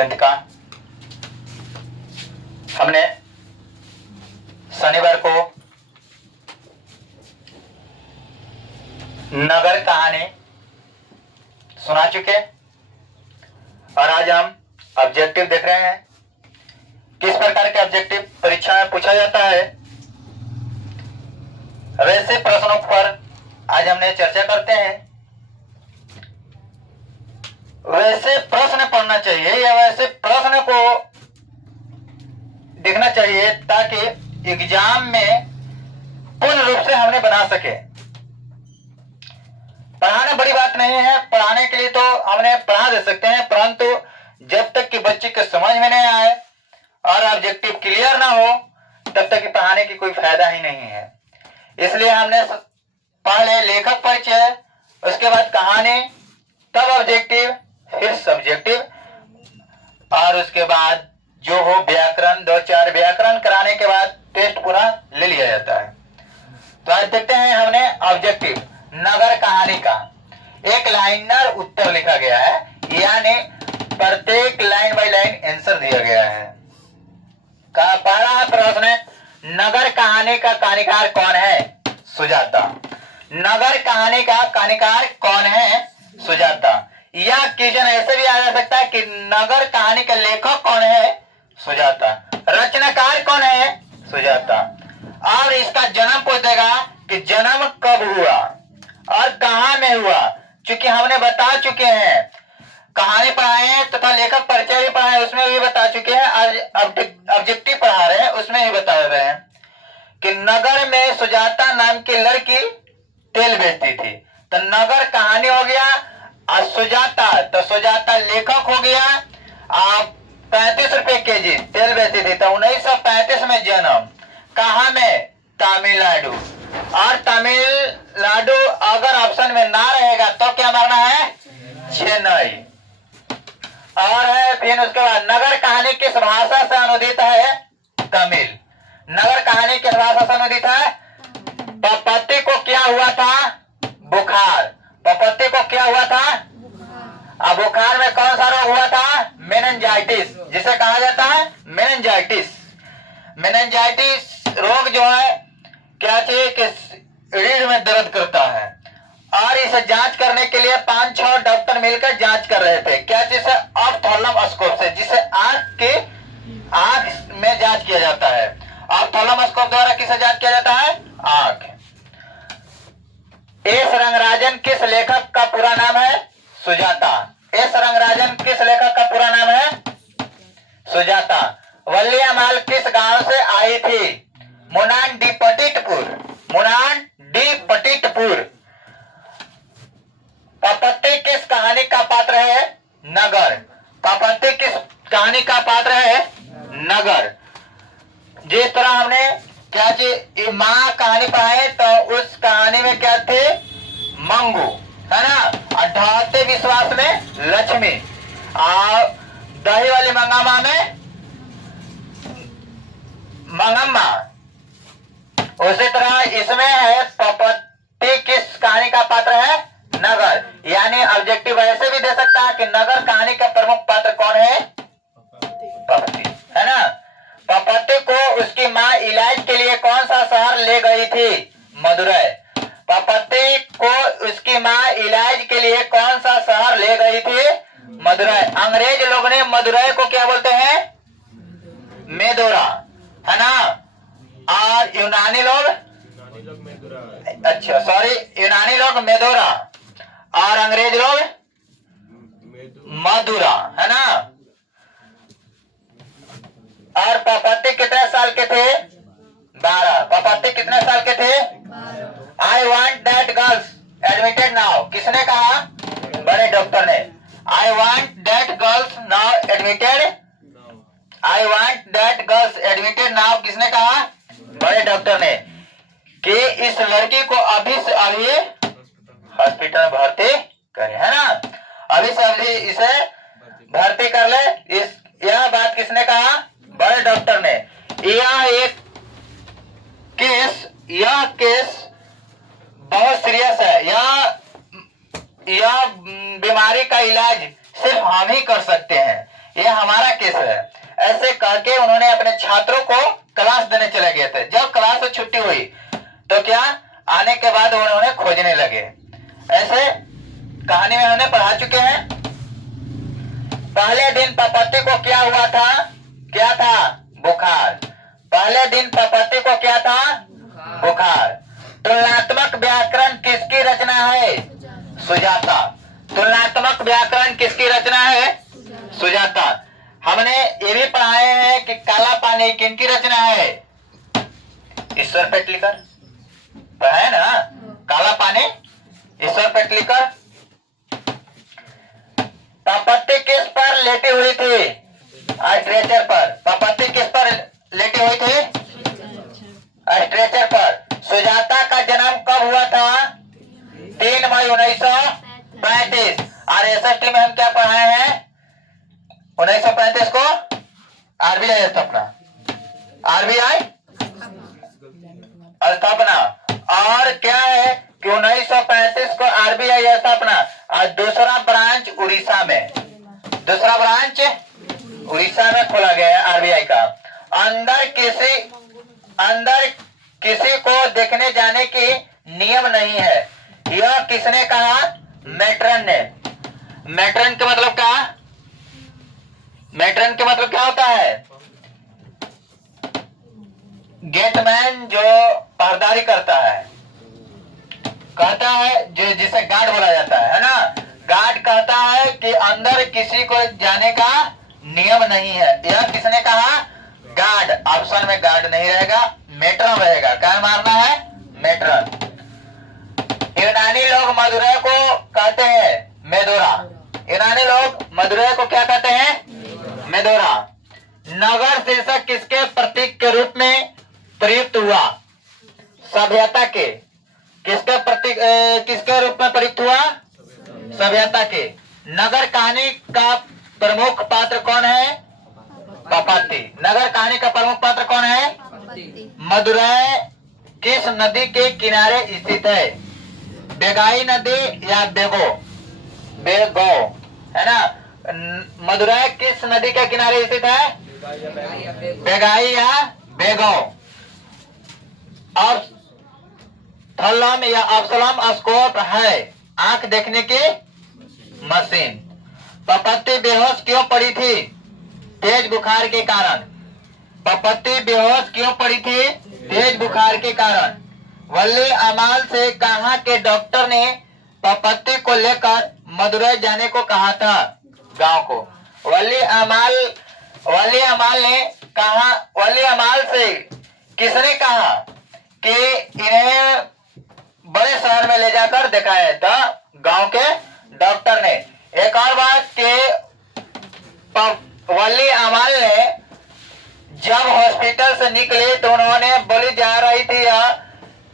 10th का हमने शनिवार को नगर कहानी सुना चुके और आज हम ऑब्जेक्टिव देख रहे हैं। किस प्रकार के ऑब्जेक्टिव परीक्षा में पूछा जाता है, वैसे प्रश्नों पर आज हमने चर्चा करते हैं। वैसे प्रश्न पढ़ना चाहिए या वैसे प्रश्न को देखना चाहिए ताकि एग्जाम में पूर्ण रूप से हमने बना सके। पढ़ाना बड़ी बात नहीं है, पढ़ाने के लिए तो हमने पढ़ा दे सकते हैं, परंतु जब तक कि बच्चे के समझ में नहीं आए और ऑब्जेक्टिव क्लियर ना हो तब तक कि पढ़ाने की कोई फायदा ही नहीं है। इसलिए हमने पहले लेखक परिचय, उसके बाद कहानी, तब ऑब्जेक्टिव, फिर सब्जेक्टिव और उसके बाद जो हो व्याकरण, 2-4 व्याकरण कराने के बाद टेस्ट पूरा ले लिया जाता है। तो आज देखते हैं हमने ऑब्जेक्टिव नगर कहानी का एक लाइनर उत्तर लिखा गया है, यानी प्रत्येक लाइन बाय लाइन आंसर दिया गया है। पहला प्रश्न, नगर कहानी का कहानीकार कौन है? सुजाता। नगर कहानी का कहानीकार कौन है? सुजाता। या क्वेश्चन ऐसे भी आ जा सकता है कि नगर कहानी का लेखक कौन है? सुजाता। रचनाकार कौन है? सुजाता। और इसका जन्म पूछ देगा कि जन्म कब हुआ और कहां में हुआ। चूंकि हमने बता चुके हैं, कहानी पढ़ाए तथा लेखक परिचय भी पढ़ाए, उसमें भी बता चुके हैं। आज ऑब्जेक्टिव पढ़ा रहे हैं, उसमें ही बता रहे हैं कि नगर में सुजाता नाम की लड़की तेल बेचती थी। तो नगर कहानी हो गया और सुजाता, तो सुजाता लेखक हो गया। आप 35 रुपए केजी तेल बेचती थी। तो 1935 में जन्म, कहा में? तमिलनाडु। और तमिलनाडु अगर ऑप्शन में ना रहेगा तो क्या मारना है? चेन्नई। और है फिर उसके बाद नगर कहानी किस भाषा से अनुदित है? तमिल। नगर कहानी किस भाषा से अनुदित है? पपत्ती को क्या हुआ था? बुखार। पपत्ती को क्या हुआ था? अब बुखार में कौन सा रोग हुआ था? मेनिंजाइटिस, जिसे कहा जाता है मेनिंजाइटिस। मेनिंजाइटिस रोग जो है क्या चीज कि रीढ़ में दर्द करता है और इसे जांच करने के लिए 5-6 डॉक्टर मिलकर जांच कर रहे थे। क्या चीज से? ऑप्थेल्मोस्कोप से, जिसे आंख में जांच किया जाता है। ऑप्थेल्मोस्कोप द्वारा किसे जांच किया जाता है? आंख। एस रंगराजन किस लेखक का पूरा नाम है? सुजाता। एस रंगराजन किस लेखक का पूरा नाम है? सुजाता। वल्लियामाल किस गांव से आई थी? मुनान डी पटिटपुर। मुनान डी पटिटपुर। पपत्ती किस कहानी का पात्र है? नगर। पपत्ती किस कहानी का पात्र है? नगर। जिस तरह हमने क्या चीज माँ कहानी पढ़ाई तो उस कहानी में क्या थे? मंगू, है ना। और ढाते विश्वास में लक्ष्मी और दही वाली मंगामा में मंगम्मा। उसी तरह इसमें है पपत्ती किस कहानी का पात्र है? नगर। यानी ऑब्जेक्टिव ऐसे भी दे सकता है कि नगर कहानी का प्रमुख पात्र कौन है? पपत्ती, है ना। पपत्ती को उसकी माँ इलाज के लिए कौन सा शहर ले गई थी? मदुरै। पपत्ती को उसकी माँ इलाज के लिए कौन सा शहर ले गई थी? मदुरै। अंग्रेज लोग ने मदुरै को क्या बोलते हैं? मेदोरा, है ना। और यूनानी लोग अच्छा सॉरी यूनानी लोग मेदोरा और अंग्रेज लोग मदुरा, है ना। और पपत्ती कितने साल के थे? 12। पपत्ती कितने साल के थे? I want that girls admitted now. किसने कहा? बड़े डॉक्टर ने। I want that girls now admitted. I want that girls admitted now किसने कहा? बड़े डॉक्टर ने। कि इस लड़की को अभी से अभी हॉस्पिटल में भर्ती करें, है ना। अभी से अभी इसे भर्ती कर ले। यह बात किसने कहा? बड़े डॉक्टर ने। यह केस बहुत सीरियस है। यह बीमारी का इलाज सिर्फ हम ही कर सकते हैं। ये हमारा केस है। ऐसे कह के उन्होंने अपने छात्रों को क्लास देने चले गए थे। जब क्लास से छुट्टी हुई तो क्या आने के बाद उन्होंने खोजने लगे। ऐसे कहानी में हमने पढ़ा चुके हैं। पहले दिन पपत्ती को क्या हुआ था? क्या था? बुखार। पहले दिन पपत्ती को क्या था? बुखार। तुलनात्मक व्याकरण किसकी रचना है? सुजाता। तुलनात्मक व्याकरण किसकी रचना है? सुजाता। हमने ये भी पढ़ाए हैं कि काला पानी किनकी रचना है? ईश्वर पेटलीकर। पढ़ा है ना? काला पानी ईश्वर पेटलीकर। पपत्ती किस पर लेटी हुई थी? स्ट्रेचर पर। पपत्ती किस पर लेटी हुई थी? स्ट्रेचर पर। सुजाता का जन्म कब हुआ था? 3 मई 1935। और SST में हम क्या पढ़ाए हैं? 1935 को RBI स्थापना। RBI स्थापना। और क्या है कि 1935 को RBI स्थापना और दूसरा ब्रांच उड़ीसा में। दूसरा ब्रांच उड़ीसा में खोला गया है RBI का। अंदर किसी को देखने जाने की नियम नहीं है। यह किसने कहा? मैट्रन ने। मैट्रन का मतलब क्या? मैट्रन का मतलब क्या होता है? गेटमैन, जो पहरेदारी करता है, कहता है जो जिसे गार्ड बोला जाता है ना। गार्ड कहता है कि अंदर किसी को जाने का नियम नहीं है। यह किसने कहा? गार्ड। ऑप्शन में गार्ड नहीं रहेगा, मैट्रन रहेगा। क्या मारना है? मैट्रन। यूनानी लोग मदुरै को कहते हैं मेदोरा। यूनानी लोग मदुरै को क्या कहते हैं? मेदोरा। नगर शीर्षक किसके प्रतीक के रूप में प्रयुक्त हुआ? सभ्यता के। किसके प्रतीक किसके रूप में प्रयुक्त हुआ? सभ्यता के। नगर कहानी का प्रमुख पात्र कौन है? पपत्ती। नगर कहानी का प्रमुख पात्र कौन है? मदुरै किस नदी के किनारे स्थित है? बेगाई नदी या बेगो? बेगो है ना। मदुरै किस नदी के किनारे स्थित है? बेगाई या बेगो। और थलम या अब्सलम स्कोप है, आंख देखने की मशीन। पपत्ती बेहोश क्यों पड़ी थी? तेज बुखार के कारण। पपत्ती बेहोश क्यों पड़ी थी? तेज बुखार के कारण। वल्ली अमाल से कहा के डॉक्टर ने पपत्ती को लेकर मदुरै जाने को कहा था? गांव को। वल्ली अमाल से किसने कहा कि इन्हें बड़े शहर में ले जाकर दिखाया था? गांव के डॉक्टर ने। एक और बात कि वल्ली अमाल ने जब हॉस्पिटल से निकले तो उन्होंने बोली जा रही थी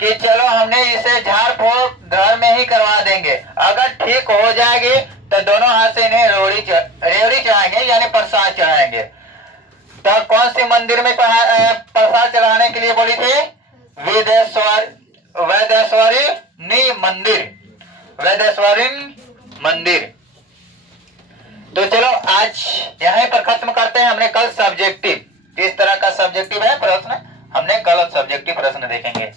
कि चलो हमने इसे झाड़ फूक घर में ही करवा देंगे, अगर ठीक हो जाएगी तो दोनों हाथ से इन्हें रेवड़ी चढ़ाएंगे, यानी प्रसाद चढ़ाएंगे। तो कौन सी मंदिर में प्रसाद चढ़ाने के लिए बोली थी? वैदेश्वरी मंदिर। तो चलो आज यहीं पर खत्म करते हैं। हमने कल सब्जेक्टिव, किस तरह का सब्जेक्टिव है प्रश्न, हमने कल सब्जेक्टिव प्रश्न देखेंगे।